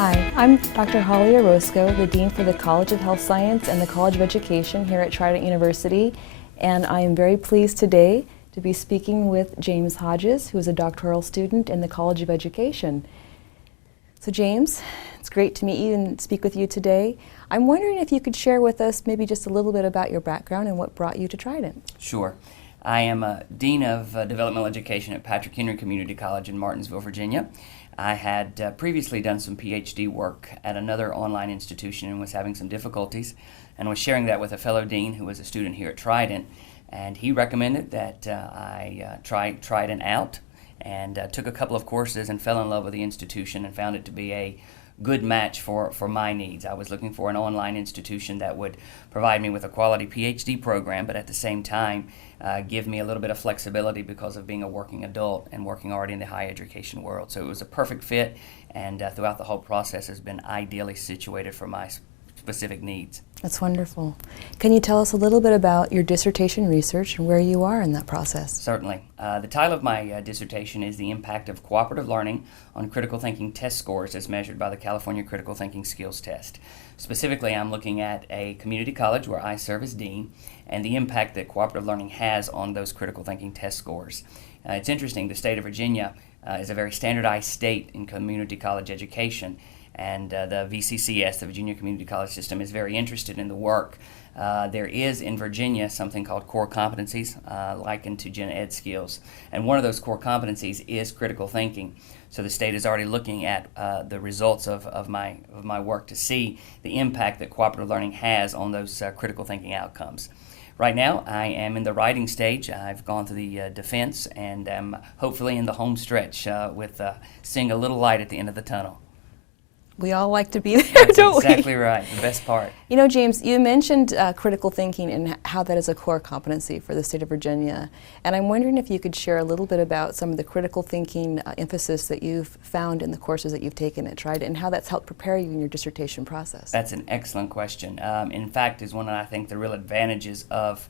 Hi, I'm Dr. Holly Orozco, the Dean for the College of Health Science and the College of Education here at Trident University, and I am very pleased today to be speaking with James Hodges, who is a doctoral student in the College of Education. So James, it's great to meet you and speak with you today. I'm wondering if you could share with us maybe just a little bit about your background and what brought you to Trident. Sure. I am a Dean of Developmental Education at Patrick Henry Community College in Martinsville, Virginia. I had previously done some PhD work at another online institution and was having some difficulties, and was sharing that with a fellow dean who was a student here at Trident, and he recommended that I try Trident out, and took a couple of courses and fell in love with the institution and found it to be a good match for my needs. I was looking for an online institution that would provide me with a quality PhD program, but at the same time give me a little bit of flexibility because of being a working adult and working already in the higher education world. So it was a perfect fit, and throughout the whole process has been ideally situated for my specific needs. That's wonderful. Can you tell us a little bit about your dissertation research and where you are in that process? Certainly. The title of my dissertation is The Impact of Cooperative Learning on Critical Thinking Test Scores as Measured by the California Critical Thinking Skills Test. Specifically, I'm looking at a community college where I serve as dean and the impact that cooperative learning has on those critical thinking test scores. It's interesting, the state of Virginia is a very standardized state in community college education, and the VCCS, the Virginia Community College System, is very interested in the work. There is in Virginia something called core competencies, likened to gen ed skills, and one of those core competencies is critical thinking. So the state is already looking at the results of my work to see the impact that cooperative learning has on those critical thinking outcomes. Right now, I am in the writing stage. I've gone through the defense and am hopefully in the home stretch with seeing a little light at the end of the tunnel. We all like to be there, don't we? That's exactly right, the best part. You know, James, you mentioned critical thinking and how that is a core competency for the state of Virginia. And I'm wondering if you could share a little bit about some of the critical thinking emphasis that you've found in the courses that you've taken at Trident and how that's helped prepare you in your dissertation process. That's an excellent question. In fact, is one of, I think, the real advantages of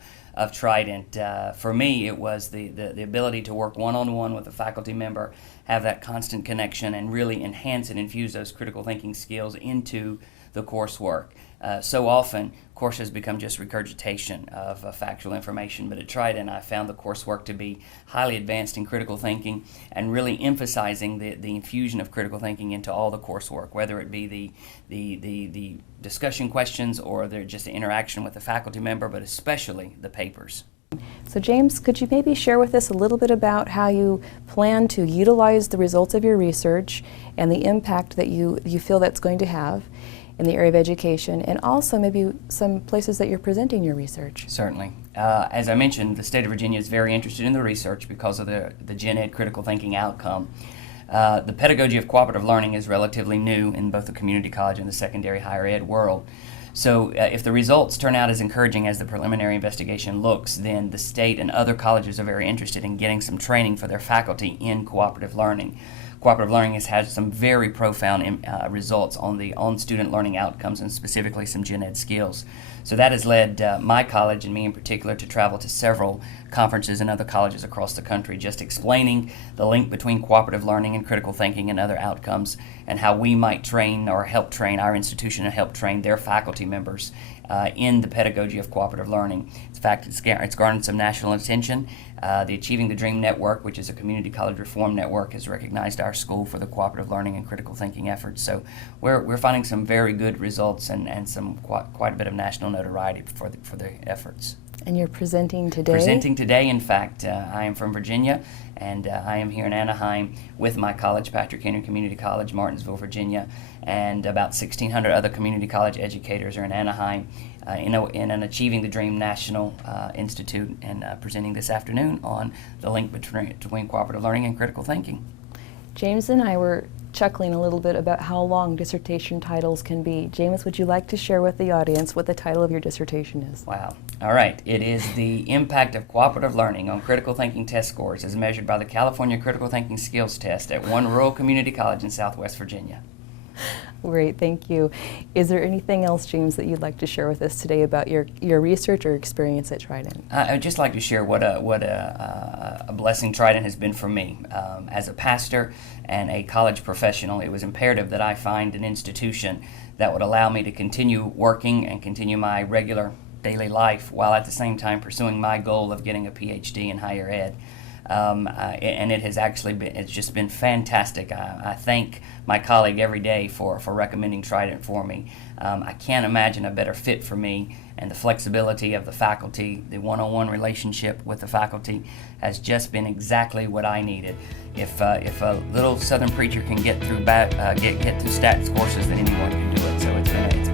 Trident. For me, it was the ability to work one-on-one with a faculty member, have that constant connection, and really enhance and infuse those critical thinking skills into the coursework. So often, courses become just regurgitation of factual information, but at Trident I found the coursework to be highly advanced in critical thinking and really emphasizing the infusion of critical thinking into all the coursework, whether it be the discussion questions or just the interaction with the faculty member, but especially the papers. So James, could you maybe share with us a little bit about how you plan to utilize the results of your research and the impact that you feel that's going to have in the area of education, and also maybe some places that you're presenting your research? Certainly. As I mentioned, the state of Virginia is very interested in the research because of the gen ed critical thinking outcome. The pedagogy of cooperative learning is relatively new in both the community college and the secondary higher ed world. So if the results turn out as encouraging as the preliminary investigation looks, then the state and other colleges are very interested in getting some training for their faculty in cooperative learning. Cooperative learning has had some very profound results on student learning outcomes, and specifically some gen ed skills. So that has led my college, and me in particular, to travel to several conferences and other colleges across the country, just explaining the link between cooperative learning and critical thinking and other outcomes, and how we might train or help train our institution and help train their faculty members in the pedagogy of cooperative learning. In fact, it's garnered some national attention. The Achieving the Dream Network, which is a community college reform network, has recognized our school for the cooperative learning and critical thinking efforts. So we're finding some very good results and some quite a bit of national notoriety for the efforts. And you're presenting today? Presenting today, in fact. I am from Virginia, and I am here in Anaheim with my college, Patrick Henry Community College, Martinsville, Virginia, and about 1,600 other community college educators are in Anaheim in an Achieving the Dream National Institute, and presenting this afternoon on the link between cooperative learning and critical thinking. James and I were chuckling a little bit about how long dissertation titles can be. James, would you like to share with the audience what the title of your dissertation is? Wow. All right. It is The Impact of Cooperative Learning on Critical Thinking Test Scores as Measured by the California Critical Thinking Skills Test at one rural community college in Southwest Virginia. Great, thank you. Is there anything else, James, that you'd like to share with us today about your research or experience at Trident? I'd just like to share what a blessing Trident has been for me. As a pastor and a college professional, it was imperative that I find an institution that would allow me to continue working and continue my regular daily life while at the same time pursuing my goal of getting a PhD in higher ed. And it has actually been, it's just been fantastic. I thank my colleague every day for recommending Trident for me. I can't imagine a better fit for me, and the flexibility of the faculty, the one-on-one relationship with the faculty has just been exactly what I needed. If a little Southern preacher can get through stats courses, then anyone can do it. So it's